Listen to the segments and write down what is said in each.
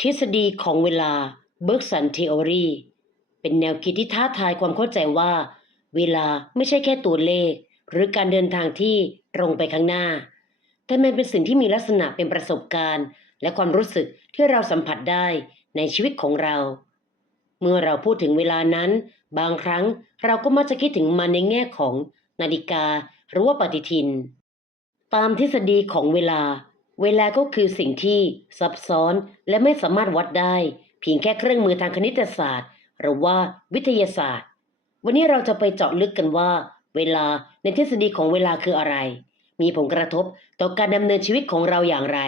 ทฤษฎีของเวลา Bergson Theory เป็นแนวคิดที่ท้าทายความเข้าใจว่า เวลาไม่ใช่แค่ตัวเลข หรือการเดินทางที่ตรงไปข้างหน้า แต่มันเป็นสิ่งที่มีลักษณะเป็นประสบการณ์ และความรู้สึกที่เราสัมผัสได้ในชีวิตของเรา เมื่อเราพูดถึงเวลานั้น บางครั้งเราก็มักจะคิดถึงมันในแง่ของนาฬิกาหรือว่าปฏิทิน ตามทฤษฎีของเวลา เวลาก็คือสิ่งที่ซับซ้อนและไม่สามารถวัดได้ เพียงแค่เครื่องมือทางคณิตศาสตร์ หรือว่าวิทยาศาสตร์ วันนี้เราจะไปเจาะลึกกันว่า เวลาในทฤษฎีของเวลาคืออะไร มีผลกระทบต่อการดำเนินชีวิตของเราอย่างไร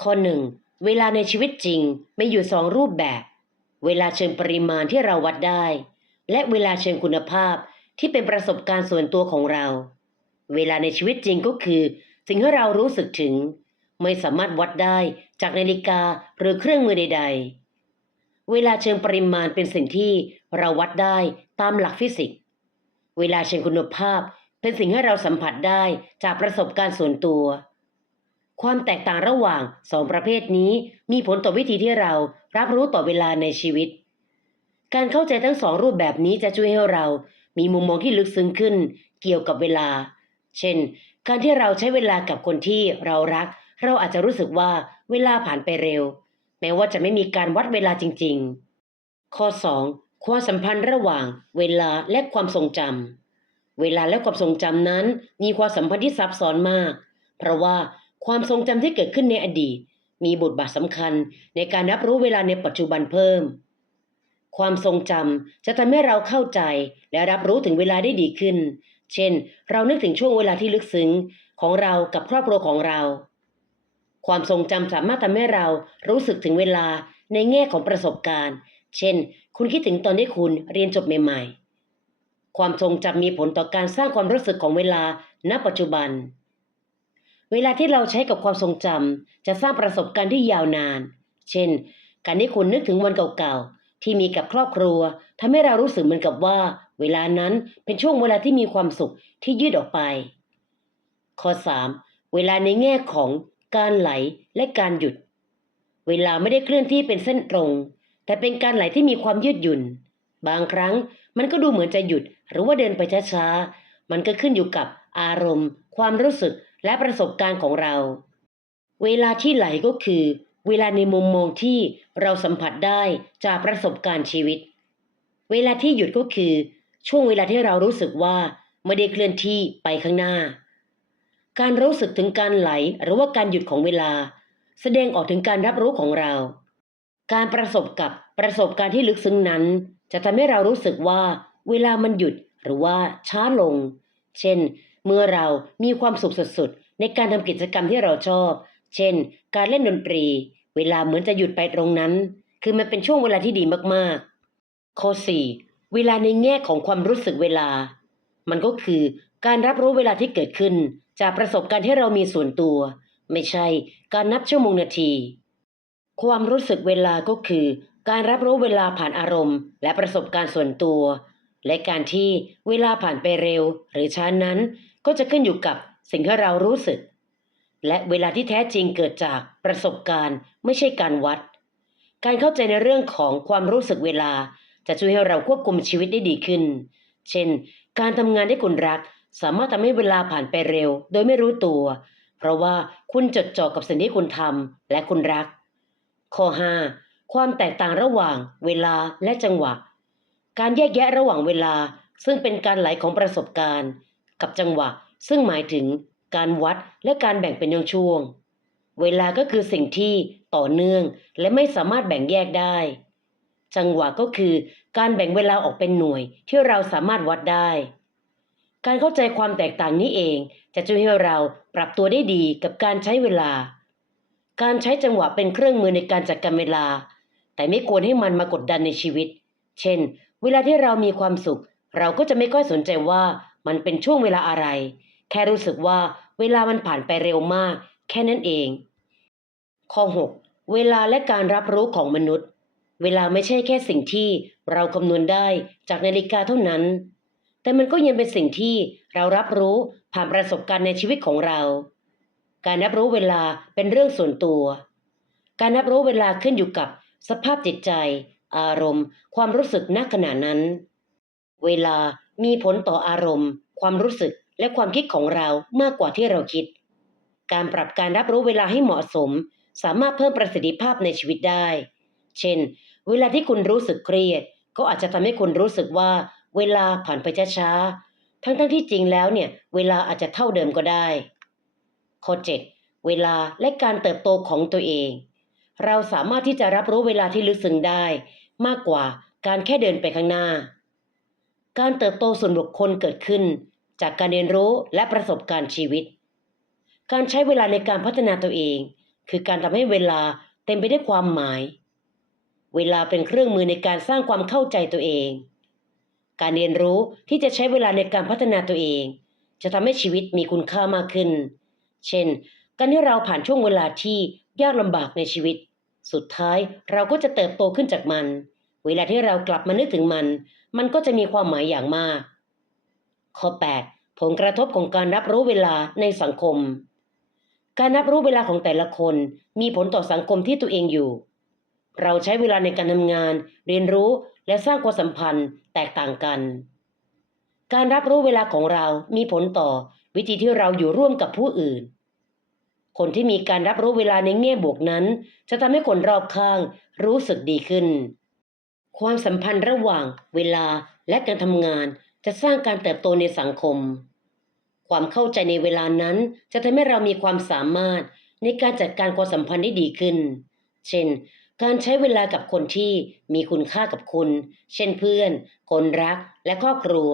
ข้อหนึ่งเวลาในชีวิตจริงมีอยู่สองรูปแบบ เวลาเชิงปริมาณที่เราวัดได้ และเวลาเชิงคุณภาพที่เป็นประสบการณ์ส่วนตัวของเรา เวลาในชีวิตจริงก็คือ สิ่งที่เรารู้สึกถึง ไม่สามารถวัดได้จากนาฬิกาหรือเครื่องมือใด ๆ เวลาเชิงปริมาณเป็นสิ่งที่เราวัดได้ตามหลักฟิสิกส์ เวลาเชิงคุณภาพเป็นสิ่งที่เราสัมผัสได้จากประสบการณ์ส่วนตัว ความแตกต่างระหว่างสองประเภทนี้มีผลต่อวิธีที่เรารับรู้ต่อเวลาในชีวิต การเข้าใจทั้งสองรูปแบบนี้จะช่วยให้เรามีมุมมองที่ลึกซึ้งขึ้นเกี่ยวกับเวลา เช่น การที่เราใช้เวลากับคนที่เรารัก เราอาจจะรู้สึกว่าเวลาผ่านไปเร็ว แม้ว่าจะไม่มีการวัดเวลาจริง ๆ ข้อ 2. ความสัมพันธ์ระหว่าง เวลาและความทรงจำเวลาและความทรงจำนั้น มีความสัมพันธ์ที่ซับซ้อนมาก เพราะว่าความทรงจำที่เกิดขึ้นในอดีต มีบทบาทสำคัญในการรับรู้เวลาในปัจจุบันเพิ่ม ความทรงจำจะทำให้เราเข้าใจและรับรู้ถึงเวลาได้ดีขึ้น เช่น เรานึกถึงช่วงเวลาที่ลึกซึ้งของเรากับครอบครัวของเรา ความทรงจำสามารถทำให้เรารู้สึกถึงเวลาในแง่ของประสบการณ์ เช่น คุณคิดถึงตอนที่คุณเรียนจบใหม่ ๆ ความทรงจำมีผลต่อการสร้างความรู้สึกของเวลาณปัจจุบัน เวลาที่เราใช้กับความทรงจำจะสร้างประสบการณ์ที่ยาวนาน เช่น การที่คุณนึกถึงวันเก่าๆที่มีกับครอบครัวทำให้เรารู้สึกเหมือนกับว่า เวลานั้นเป็นช่วงเวลาที่มีความสุขที่ยืดออกไป ข้อ 3. เวลาในแง่ของการไหลและการหยุด เวลาไม่ได้เคลื่อนที่เป็นเส้นตรง แต่เป็นการไหลที่มีความยืดหยุ่น บางครั้งมันก็ดูเหมือนจะหยุดหรือว่าเดินไปช้าๆ มันก็ขึ้นอยู่กับอารมณ์ ความรู้สึกและประสบการณ์ของเรา เวลาที่ไหลก็คือ เวลาในมุมมองที่เราสัมผัสได้จากประสบการณ์ชีวิต เวลาที่หยุดก็คือ ช่วงเวลาที่เรารู้สึกว่าไม่ได้เคลื่อนที่ไปข้างหน้า การรู้สึกถึงการไหลหรือว่าการหยุดของเวลา แสดงออกถึงการรับรู้ของเรา การประสบกับประสบการณ์ที่ลึกซึ้งนั้น จะทำให้เรารู้สึกว่าเวลามันหยุดหรือว่าช้าลง เช่น เมื่อเรามีความสุขสุดๆในการทำกิจกรรมที่เราชอบ เช่น การเล่นดนตรี เวลาเหมือนจะหยุดไปตรงนั้น คือมันเป็นช่วงเวลาที่ดีมากๆ ข้อ 4. เวลาในแง่ของความรู้สึกเวลา มันก็คือการรับรู้เวลาที่เกิดขึ้น จากประสบการณ์ที่เรามีส่วนตัว ไม่ใช่การนับชั่วโมงนาที ความรู้สึกเวลาก็คือ การรับรู้เวลาผ่านอารมณ์ และประสบการณ์ส่วนตัว และการที่เวลาผ่านไปเร็ว หรือช้านั้น ก็จะขึ้นอยู่กับสิ่งที่เรารู้สึก และเวลาที่แท้จริงเกิดจากประสบการณ์ ไม่ใช่การวัด การเข้าใจในเรื่องของความรู้สึกเวลา จะช่วยให้เราควบคุมชีวิตได้ดีขึ้น เช่น การทำงานที่คุณรัก สามารถทำให้เวลาผ่านไปเร็ว โดยไม่รู้ตัว เพราะว่าคุณจดจ่อกับสิ่งที่คุณทำและคุณรัก ข้อ 5. ความแตกต่างระหว่าง เวลาและจังหวะ การแยกแยะระหว่างเวลา ซึ่งเป็นการไหลของประสบการณ์ กับจังหวะ ซึ่งหมายถึงการวัดและการแบ่งเป็นช่วง เวลาก็คือสิ่งที่ต่อเนื่องและไม่สามารถแบ่งแยกได้ จังหวะก็คือการแบ่งเวลาออกเป็นหน่วยที่เราสามารถวัดได้ การเข้าใจความแตกต่างนี้เอง จะช่วยให้เราปรับตัวได้ดีกับการใช้เวลา การใช้จังหวะเป็นเครื่องมือในการจัดการเวลา แต่ไม่ควรให้มันมากดดันในชีวิต เช่น เวลาที่เรามีความสุข เราก็จะไม่ค่อยสนใจว่ามันเป็นช่วงเวลาอะไร แค่รู้สึกว่าเวลามันผ่านไปเร็วมาก แค่นั้นเอง ข้อ 6. เวลาและการรับรู้ของมนุษย์ เวลาไม่ใช่แค่สิ่งที่เราคำนวณได้จากนาฬิกาเท่านั้น แต่มันก็ยังเป็นสิ่งที่เรารับรู้ผ่านประสบการณ์ในชีวิตของเรา การรับรู้เวลาเป็นเรื่องส่วนตัว การรับรู้เวลาขึ้นอยู่กับสภาพจิตใจ อารมณ์ ความรู้สึกณขณะนั้น เวลามีผลต่ออารมณ์ ความรู้สึกและความคิดของเรามากกว่าที่เราคิด การปรับการรับรู้เวลาให้เหมาะสม สามารถเพิ่มประสิทธิภาพในชีวิตได้ เช่น เวลาที่คุณรู้สึกเครียด ก็อาจจะทำให้คุณรู้สึกว่าเวลาผ่านไปช้าๆ ทั้งๆที่จริงแล้วเนี่ย เวลาอาจจะเท่าเดิมก็ได้ ข้อ 7 เวลาและการเติบโตของตัวเอง เราสามารถที่จะรับรู้เวลาที่ลึกซึ้งได้ มากกว่าการแค่เดินไปข้างหน้า การเติบโตส่วนบุคคลเกิดขึ้น จากการเรียนรู้และประสบการณ์ชีวิต การใช้เวลาในการพัฒนาตัวเอง คือการทำให้เวลาเต็มไปด้วยความหมาย เวลาเป็นเครื่องมือในการสร้างความเข้าใจตัวเอง การเรียนรู้ที่จะใช้เวลาในการพัฒนาตัวเอง จะทำให้ชีวิตมีคุณค่ามากขึ้น เช่น การที่เราผ่านช่วงเวลาที่ยากลำบากในชีวิต สุดท้ายเราก็จะเติบโตขึ้นจากมัน เวลาที่เรากลับมานึกถึงมัน มันก็จะมีความหมายอย่างมาก ข้อ 8 ผลกระทบของการรับรู้เวลาในสังคม การรับรู้เวลาของแต่ละคนมีผลต่อสังคมที่ตัวเองอยู่ เราใช้เวลาในการทำงาน เรียนรู้และสร้างความสัมพันธ์แตกต่างกัน การรับรู้เวลาของเรามีผลต่อวิธีที่เราอยู่ร่วมกับผู้อื่น คนที่มีการรับรู้เวลาในแง่บวกนั้น จะทำให้คนรอบข้างรู้สึกดีขึ้น ความสัมพันธ์ระหว่างเวลาและการทำงานจะสร้างการเติบโตในสังคม ความเข้าใจในเวลานั้นจะทำให้เรามีความสามารถในการจัดการความสัมพันธ์ได้ดีขึ้น เช่น การใช้เวลากับคนที่มีคุณค่ากับคุณ เช่นเพื่อน คนรัก และครอบครัว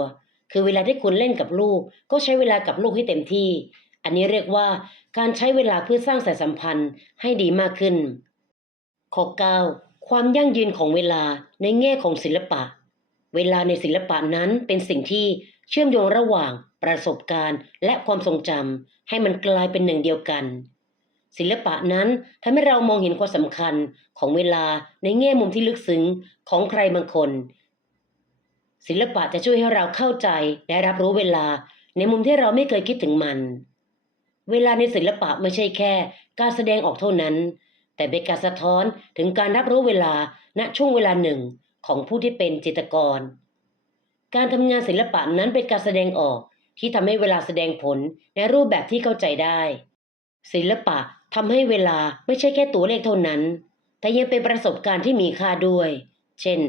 คือเวลาที่คุณเล่นกับลูก ก็ใช้เวลากับลูกให้เต็มที่ อันนี้เรียกว่าการใช้เวลาเพื่อสร้างสายสัมพันธ์ให้ดีมากขึ้น ข้อ 9 ความยั่งยืนของเวลาในแง่ของศิลปะ เวลาในศิลปะนั้นเป็นสิ่งที่เชื่อมโยงระหว่างประสบการณ์ และความทรงจำให้มันกลายเป็นหนึ่งเดียวกัน ศิลปะนั้นทำให้เรามองเห็นความสำคัญของเวลาในแง่มุมที่ลึกซึ้งของใครบางคน ศิลปะจะช่วยให้เราเข้าใจและรับรู้เวลาในมุมที่เราไม่เคยคิดถึงมัน เวลาในศิลปะไม่ใช่แค่ การแสดงออกเท่านั้น แต่เป็นการสะท้อนถึงการรับรู้เวลาณช่วงเวลาหนึ่งของผู้ที่เป็นจิตกร การทำงานศิลปะนั้นเป็นการแสดงออกที่ทำให้เวลาแสดงผลในรูปแบบที่เข้าใจได้ ศิลปะ ทำให้เวลาไม่ใช่แค่ตัวเลขเท่านั้น แต่ยังเป็นประสบการณ์ที่มีค่าด้วย เช่น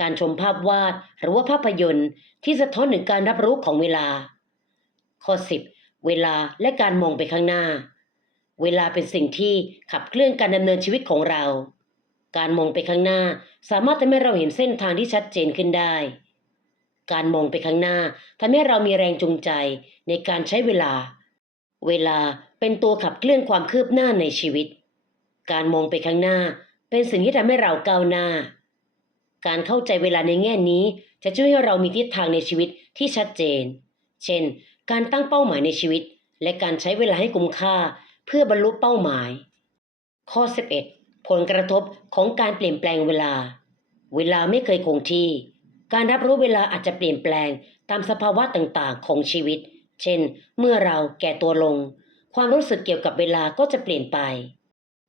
การชมภาพวาดหรือว่าภาพยนตร์ ที่สะท้อนถึงการรับรู้ของเวลา ข้อ 10 เวลาและการมองไปข้างหน้า เวลาเป็นสิ่งที่ขับเคลื่อนการดำเนินชีวิตของเรา การมองไปข้างหน้าสามารถทำให้เราเห็นเส้นทางที่ชัดเจนขึ้นได้ การมองไปข้างหน้าทำให้เรามีแรงจูงใจในการใช้เวลา เวลา เป็นตัวขับเคลื่อนความคืบหน้าในชีวิต การมองไปข้างหน้าเป็นสิ่งที่ทำให้เราก้าวหน้า การเข้าใจเวลาในแง่นี้จะช่วยให้เรามีทิศทางในชีวิตที่ชัดเจน เช่น การตั้งเป้าหมายในชีวิต และการใช้เวลาให้คุ้มค่าเพื่อบรรลุเป้าหมาย ข้อ 11 ผลกระทบของการเปลี่ยนแปลงเวลา เวลาไม่เคยคงที่ การรับรู้เวลาอาจจะเปลี่ยนแปลงตามสภาวะต่างๆ ของชีวิต เช่น เมื่อเราแก่ตัวลง ความรู้สึกเกี่ยวกับเวลาก็จะเปลี่ยนไป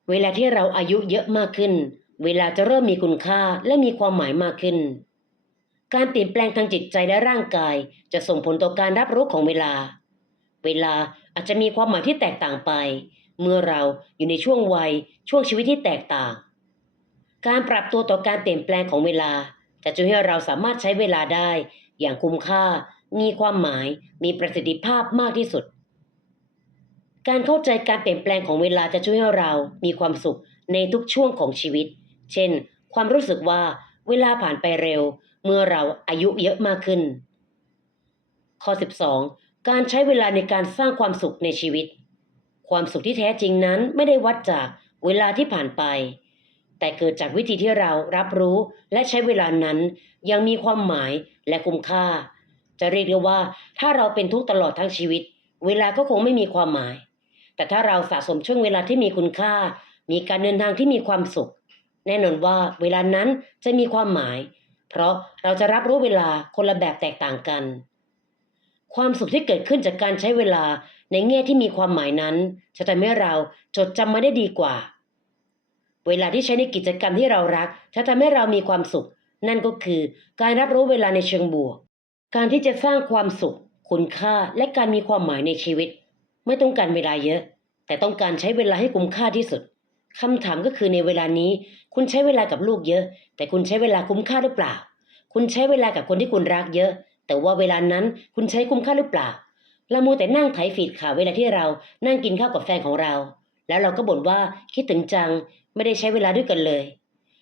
เวลาที่เราอายุเยอะมากขึ้น เวลาจะเริ่มมีคุณค่าและมีความหมายมากขึ้น การเปลี่ยนแปลงทางจิตใจและร่างกาย จะส่งผลต่อการรับรู้ของเวลา เวลาอาจจะมีความหมายที่แตกต่างไป เมื่อเราอยู่ในช่วงวัยช่วงชีวิตที่แตกต่าง การปรับตัวต่อการเปลี่ยนแปลงของเวลา จะช่วยให้เราสามารถใช้เวลาได้ อย่างคุ้มค่า มีความหมาย มีประสิทธิภาพมากที่สุด การเข้าใจการเปลี่ยนแปลงของเวลาจะช่วยให้เรามีความสุขในทุกช่วงของชีวิต เช่น ความรู้สึกว่าเวลาผ่านไปเร็ว เมื่อเราอายุเยอะมากขึ้น ข้อ 12 การใช้เวลาในการสร้างความสุขในชีวิต ความสุขที่แท้จริงนั้นไม่ได้วัดจากเวลาที่ผ่านไป แต่เกิดจากวิธีที่เรารับรู้และใช้เวลานั้นยังมีความหมายและคุ้มค่า จะเรียกได้ว่าถ้าเราเป็นทุกข์ตลอดทั้งชีวิต เวลาก็คงไม่มีความหมาย แต่ถ้าเราสะสมช่วงเวลาที่มีคุณค่า มีการเดินทางที่มีความสุข แน่นอนว่าเวลานั้นจะมีความหมาย เพราะเราจะรับรู้เวลาคนละแบบแตกต่างกัน ความสุขที่เกิดขึ้นจากการใช้เวลาในแง่ที่มีความหมายนั้น จะทำให้เราจดจำมาได้ดีกว่า เวลาที่ใช้ในกิจกรรมที่เรารัก จะทำให้เรามีความสุข นั่นก็คือการรับรู้เวลาในเชิงบวก การที่จะสร้างความสุข คุณค่าและการมีความหมายในชีวิต ไม่ต้องการเวลาเยอะ แต่ต้องการใช้เวลาให้คุ้มค่าที่สุดคำถามก็คือในเวลานี้ คุณใช้เวลากับลูกเยอะ แต่คุณใช้เวลาคุ้มค่าหรือเปล่า คุณใช้เวลากับคนที่คุณรักเยอะ แต่ว่าเวลานั้นคุณใช้คุ้มค่าหรือเปล่าเรามัวแต่นั่งไถฟีดข่าวเวลาที่เรานั่งกินข้าวกับแฟนของเรา แล้วเราก็บ่นว่าคิดถึงจังไม่ได้ใช้เวลาด้วยกันเลย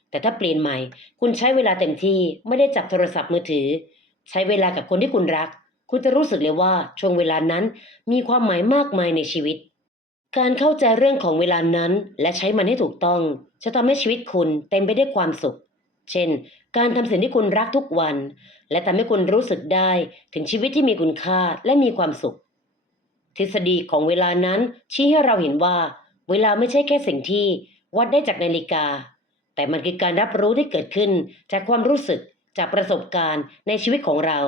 แต่ถ้าเปลี่ยนใหม่ คุณใช้เวลาเต็มที่ไม่ได้จับโทรศัพท์มือถือ ใช้เวลากับคนที่คุณรัก คุณจะรู้สึกเลยว่าช่วงเวลานั้นมีความหมายมากมายในชีวิต การเข้าใจเรื่องของเวลานั้น และใช้มันให้ถูกต้อง จะทำให้ชีวิตคุณเต็มไปด้วยความสุข เช่น การทำสิ่งที่คุณรักทุกวัน และทำให้คุณรู้สึกได้ถึงชีวิตที่มีคุณค่าและมีความสุข ทฤษฎีของเวลานั้นชี้ให้เราเห็นว่า เวลาไม่ใช่แค่สิ่งที่วัดได้จากนาฬิกา แต่มันคือการรับรู้ที่เกิดขึ้นจากความรู้สึกจากประสบการณ์ในชีวิตของเรา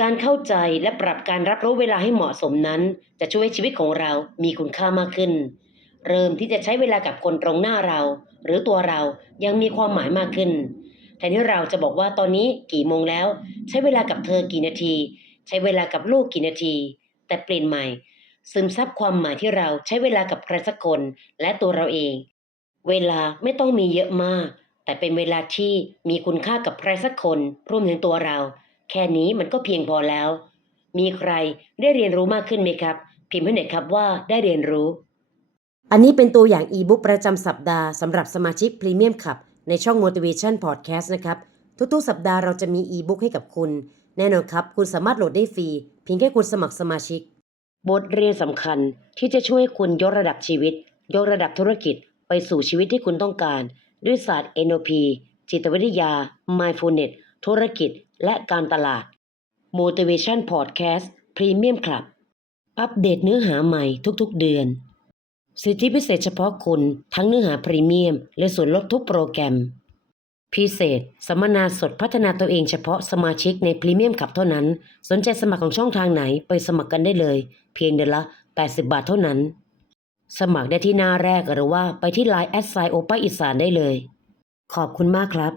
การเข้าใจและปรับการรับรู้เวลาให้เหมาะสมนั้น จะช่วยให้ชีวิตของเรามีคุณค่ามากขึ้น เริ่มที่จะใช้เวลากับคนตรงหน้าเรา หรือตัวเรายังมีความหมายมากขึ้นแทนที่เราจะบอกว่าตอนนี้กี่โมงแล้ว ใช้เวลากับเธอกี่นาที ใช้เวลากับลูกกี่นาที แต่เปลี่ยนใหม่ ซึมซับความหมายที่เราใช้เวลากับใครสักคนและตัวเราเอง เวลาไม่ต้องมีเยอะมาก แต่เป็นเวลาที่มีคุณค่ากับใครสักคนรวมถึงตัวเรา แค่นี้มันก็เพียงพอแล้ว มีใครได้เรียนรู้มากขึ้นไหมครับ พิมพ์ให้หน่อยครับว่าได้เรียนรู้ อันนี้เป็นตัวอย่างอีบุ๊กประจำสัปดาห์สำหรับสมาชิกพรีเมียมขับ ในช่อง Motivation Podcast นะครับ ทุกๆ สัปดาห์เราจะมีอีบุ๊กให้กับคุณ แน่นอนครับ คุณสามารถโหลดได้ฟรีเพียงแค่คุณสมัครสมาชิก บทเรียนสำคัญที่จะช่วยให้คุณยกระดับชีวิต ยกระดับธุรกิจ ไปสู่ชีวิตที่คุณต้องการ ด้วยศาสตร์ NLP จิตวิทยา Mindfulness ธุรกิจ และการตลาด Motivation Podcast Premium Club อัปเดตเนื้อหาใหม่ทุกๆเดือน สิทธิพิเศษเฉพาะคุณทั้งเนื้อหาพรีเมียม และส่วนลดทุกโปรแกรม พิเศษ สัมมนาสดพัฒนาตัวเองเฉพาะสมาชิกในพรีเมียมขับเท่านั้น สนใจสมัครของช่องทางไหนไปสมัครกันได้เลย เพียงเดือนละ 80 บาทเท่านั้น สมัครได้ที่หน้าแรกหรือว่าไปที่ไลน์แอดไซโอป้าอีสานได้เลย ขอบคุณมากครับ